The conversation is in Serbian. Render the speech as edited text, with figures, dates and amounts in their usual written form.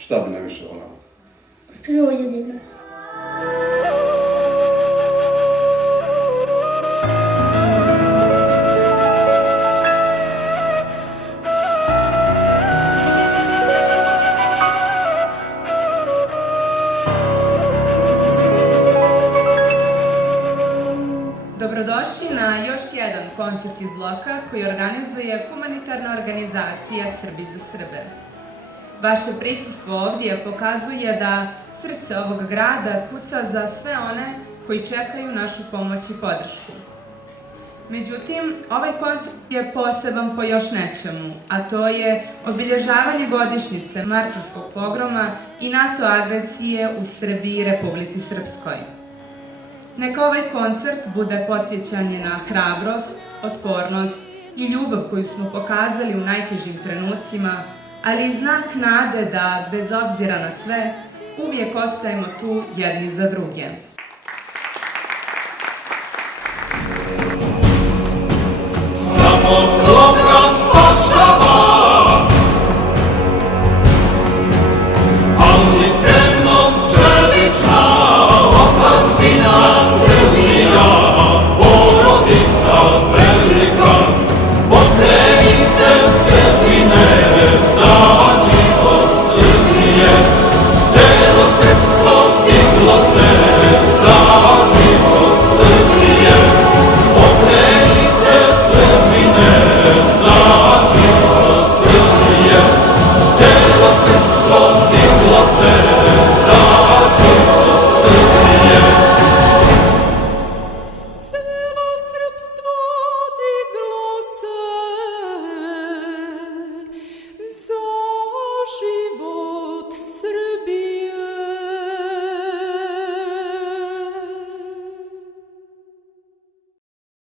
šta bi najviše voljela? Strujedina. Dobrodošli na još jedan koncert iz bloka koji organizuje humanitarna organizacija Srbi za Srbe. Vaše prisustvo ovdje pokazuje da srce ovog grada kuca za sve one koji čekaju našu pomoć i podršku. Međutim, ovaj koncert je poseban po još nečemu, a to je obilježavanje godišnjice martovskog pogroma i NATO agresije u Srbiji i Republici Srpskoj. Neka ovaj koncert bude podsjećanje na hrabrost, otpornost i ljubav koju smo pokazali u najtežim trenucima, ali i znak nade da, bez obzira na sve, uvijek ostajemo tu jedni za druge. Samo sloga spašava, ali spremnost čelična, otadžbina Srbija, porodica velika, pokreni se Srbine, za život Srbije, celo srpstvo diglo se, za život Srbije, pokreni se Srbine, za život Srbije, celo srpstvo diglo se, za život Srbije. Celo srpstvo diglo se, za život Srbije.